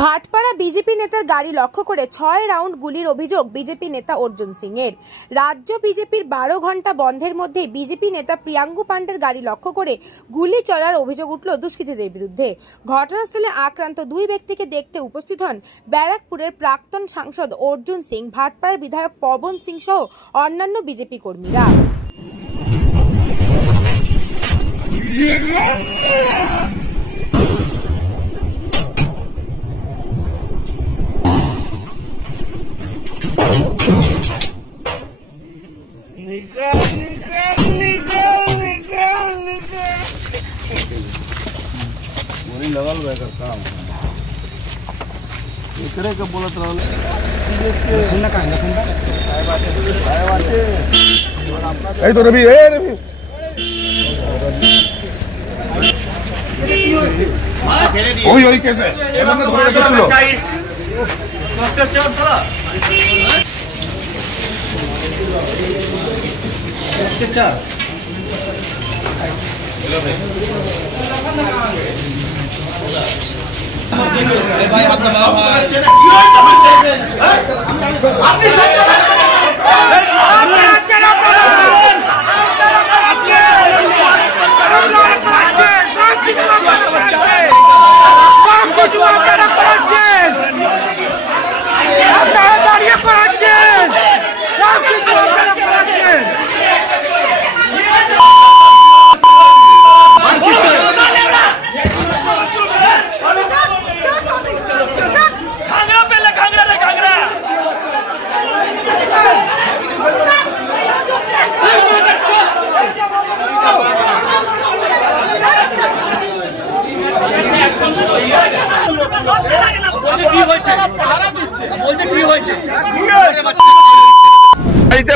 Bhatpara BJP নেতার গাড়ি লক্ষ্য করে 6 রাউন্ড গুলির অভিযোগ বিজেপি নেতা অর্জুন সিং এর। রাজ্য বিজেপির 12 ঘন্টা বন্ধের মধ্যে বিজেপি নেতা প্রিয়াঙ্কু পান্ডের গাড়ি লক্ষ্য করে গুলি চলার অভিযোগ উঠল দুষ্কৃতীদের বিরুদ্ধে। ঘটনাস্থলে আক্রান্ত 2 ব্যক্তিকে দেখতে উপস্থিত হন ব্যারাকপুরের প্রাক্তন সাংসদ অর্জুন সিং, ভাটপাড়ার বিধায়ক পবন সিং সহ অন্যান্য বিজেপি কর্মীরা। बोलत तो रवि रवि कैसे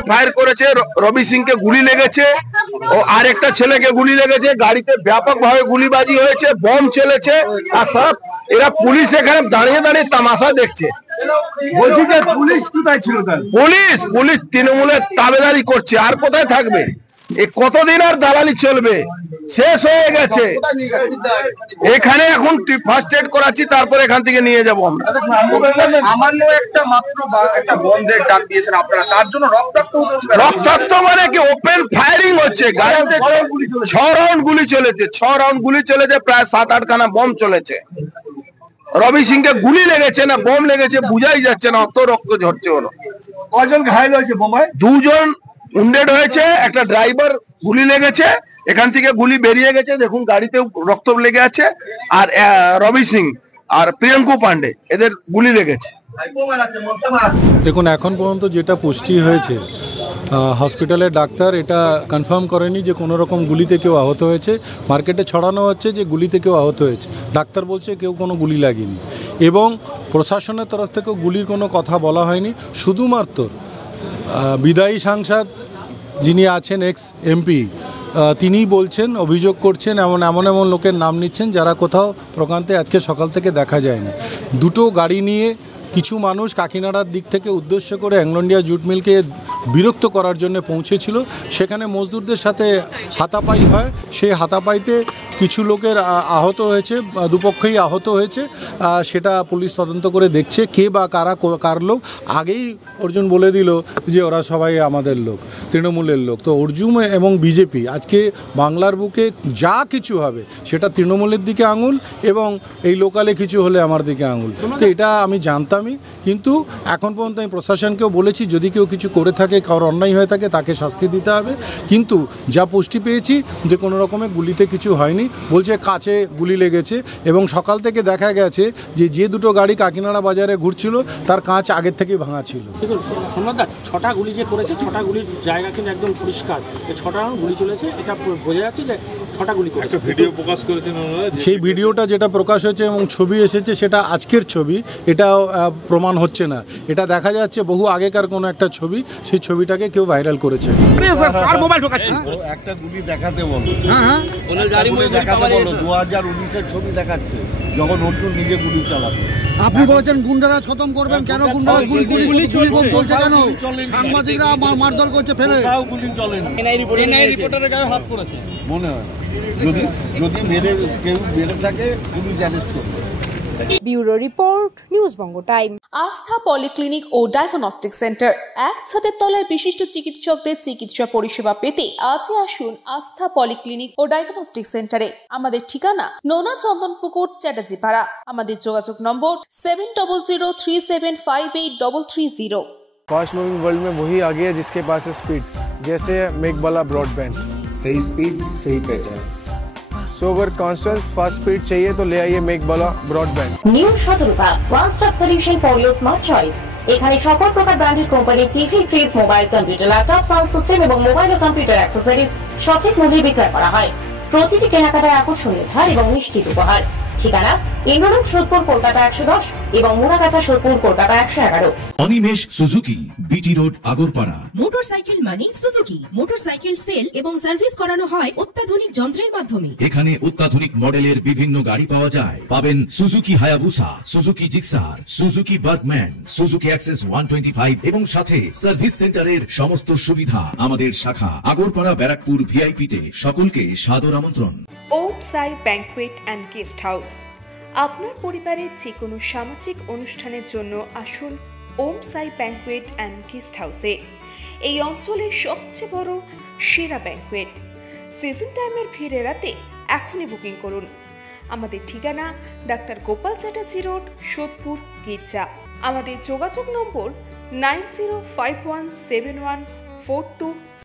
ফায়ার করেছে, রবি সিং কে গুলি লেগেছে ও আরেকটা ছেলেকে গুলি লেগেছে। গাড়িতে ব্যাপকভাবে গুলিবাজি হয়েছে, বম চলেছে। আর সব এরা পুলিশ এখানে দাঁড়িয়ে দাঁড়িয়ে তামাশা দেখছে। বলছি যে পুলিশ কোথায় ছিল? পুলিশ তৃণমূলের তাবেদারি করছে, আর কোথায় থাকবে? কতদিন আর দালালি চলবে? শেষ হয়ে গেছে। এখানে এখন ফার্স্ট এড করাচ্ছি, তারপর এখান থেকে নিয়ে যাবো আমরা। সামান্য একটা মাত্র একটা বন্ধের ডাক দিয়েছেন আপনারা, তার জন্য রক্তাক্ত মানে কি? ওপেন ফায়ারিং হচ্ছে। গাড়িতে 6 রাউন্ড গুলি চলেছে, 6 রাউন্ড গুলি চলেছে, প্রায় 7-8 খানা বম চলেছে। রবি সিং কে গুলি লেগেছে না বম লেগেছে বুঝাই যাচ্ছে না, অত রক্ত ঝরছে। হলো কয়জন ঘায়ল হয়েছে? বোমায় 2 জন উন্ডেড হয়েছে, একটা ড্রাইভার গুলি লেগেছে, এখান থেকে গুলি বেরিয়ে গেছে, দেখুন গাড়িতে রক্ত লেগে আছে। আর রবি সিং আর প্রিয়াঙ্কু পান্ডে এদের গুলি লেগেছে। দেখুন, এখন পর্যন্ত যেটা পুষ্টি হয়েছে, হসপিটালের ডাক্তার এটা কনফার্ম করেনি যে কোনো রকম গুলিতে কেউ আহত হয়েছে। মার্কেটে ছড়ানো হচ্ছে যে গুলিতে কেউ আহত হয়েছে, ডাক্তার বলছে কেউ কোনো গুলি লাগেনি। এবং প্রশাসনের তরফ থেকেও গুলির কোনো কথা বলা হয়নি। শুধুমাত্র বিদায়ী সাংসদ যিনি আছেন, এক্স এমপি, তিনিই বলছেন, অভিযোগ করছেন, এমন লোকের নাম নিচ্ছেন যারা কোথাও প্রকান্তে আজকে সকাল থেকে দেখা যায়নি। 2টো গাড়ি নিয়ে কিছু মানুষ কাকিনাড়ার দিক থেকে উদ্দেশ্য করে অ্যাংলো ইন্ডিয়া জুট মিলকে বিরক্ত করার জন্য পৌঁছেছিল। সেখানে মজদুরদের সাথে হাতাপাই হয়। সেই হাতাপাইতে কিছু লোকের আহত হয়েছে, দুপক্ষই আহত হয়েছে। সেটা পুলিশ তদন্ত করে দেখছে কে বা কার লোক। আগেই অর্জুন বলে দিল যে ওরা সবাই আমাদের লোক, তৃণমূলের লোক। তো অর্জুন এবং বিজেপি আজকে বাংলার বুকে যা কিছু হবে সেটা তৃণমূলের দিকে আঙুল, এবং এই লোকালে কিছু হলে আমার দিকে আঙুল। তো এটা আমি জানতামই, কিন্তু এখন পর্যন্ত আমি প্রশাসনকেও বলেছি যদি কেউ কিছু করে থাকে, কারোর অন্যায় হয়ে থাকে, তাকে শাস্তি দিতে হবে। কিন্তু যা পুষ্টি পেয়েছি যে কোনো রকমের গুলিতে কিছু হয়নি, বলছে কাছে গুলি লেগেছে। এবং সকাল থেকে দেখা গেছে যে 2টো গাড়ি কাকিনাড়া বাজারে ঘুরছিল তার কাঁচ আগের থেকেই ভাঙা ছিল। দেখুন সোমনাথদা, 6টা গুলি যে করেছে, 6টা গুলির জায়গা কিন্তু একদম পরিষ্কার। 6টা গুলি চলেছে, এটা বোঝা যাচ্ছে যে 6টা গুলি করেছে। ভিডিও প্রকাশ করেছেন, সেই ভিডিওটা যেটা প্রকাশ হয়েছে এবং ছবি এসেছে সেটা আজকের ছবি। এটা প্রমাণ হচ্ছে না, এটা দেখা যাচ্ছে বহু আগেকার কোনো একটা ছবি, সেই ছবিটাকে কেউ ভাইরাল করেছে। একটা গুলি দেখাতে বলো, দেখাতে বলো 2019-এর ছবি দেখাচ্ছে যখন অর্জুন নিজে গুলি চালাবে। আপনি বলেছেন গুন্ডারা খতম করবেন, কেন গুন্ডারা গুলি চলছে কেন? সাংবাদিকরা মারধর করছে ফেলে, গুলি চলেনি, রিপোর্টারের গায়ে হাত পড়েছে মনে হয়। যদি কেউ মেরে থাকে পুলিশ অ্যারেস্ট করবে। ব্যুরো রিপোর্ট, নিউজ বঙ্গ টাইম। আস্থা পলিক্লিনিক ও ডায়াগনস্টিক সেন্টার, এক ছাদের তলায় বিশিষ্ট চিকিৎসকদের চিকিৎসা পরিষেবা পেতে আজই আসুন আস্থা পলিক্লিনিক ও ডায়াগনস্টিক সেন্টারে। আমাদের ঠিকানা নোনা চন্দনপুকুর, চ্যাটার্জিপাড়া। আমাদের যোগাযোগ নম্বর 7003758330। फास्ट मूविंग वर्ल्ड में वही आगे है जिसके पास है स्पीड, जैसे मेघबाला ब्रॉडबैंड। सही स्पीड सही पहचान। सो अगर कांस्टेंट फास्ट स्पीड चाहिए तो ले आइए Meghbala broadband. New Shatarupa one stop solution for your smart choice. এখানে সকল প্রকার ব্র্যান্ডেড কোম্পানির TV, fridge, mobile, computer, laptop, sound system এবং মোবাইল ও কম্পিউটার অ্যাক্সেসরিজ সঠিক মূল্যে বিক্রয় করা হয়। প্রতিটি কেনাকাটায় আকর্ষণীয় ছাড় এবং নিশ্চিত উপহার। ঠিকানা ইন্দ্রনগর, সোদপুর, কলকাতা 110 এবং Muragachha, Sodepur, Kolkata 111। Animesh Suzuki, BT road, Agarpara. Motorcycle মানে সুজুকি। মোটরসাইকেল সেল এবং সার্ভিস করানো হয় অত্যাধুনিক যন্ত্রের মাধ্যমে। এখানে অত্যাধুনিক মডেলের বিভিন্ন গাড়ি পাওয়া যায়। পাবেন Suzuki Hayabusa, Suzuki Gixxer, Suzuki Bergman, Suzuki access 125 এবং সাথে সার্ভিস সেন্টারের সমস্ত সুবিধা। আমাদের শাখা আগরপাড়া, ব্যারাকপুর ভিআইপি তে। সকলকে সাদর আমন্ত্রণ। ওম সাই ব্যাংকুয়েট অ্যান্ড গেস্ট হাউস। আপনার পরিবারের যে কোনো সামাজিক অনুষ্ঠানের জন্য আসুন ওম সাই ব্যাংকুয়েট অ্যান্ড গেস্ট হাউসে। এই অঞ্চলের সবচেয়ে বড় সেরা ব্যাংকুয়েট। সিজন টাইমের ভিড় এড়াতে এখনই বুকিং করুন। আমাদের ঠিকানা ডাক্তার গোপাল চ্যাটার্জি রোড, সোদপুর, গির্জা। আমাদের যোগাযোগ নম্বর 90517142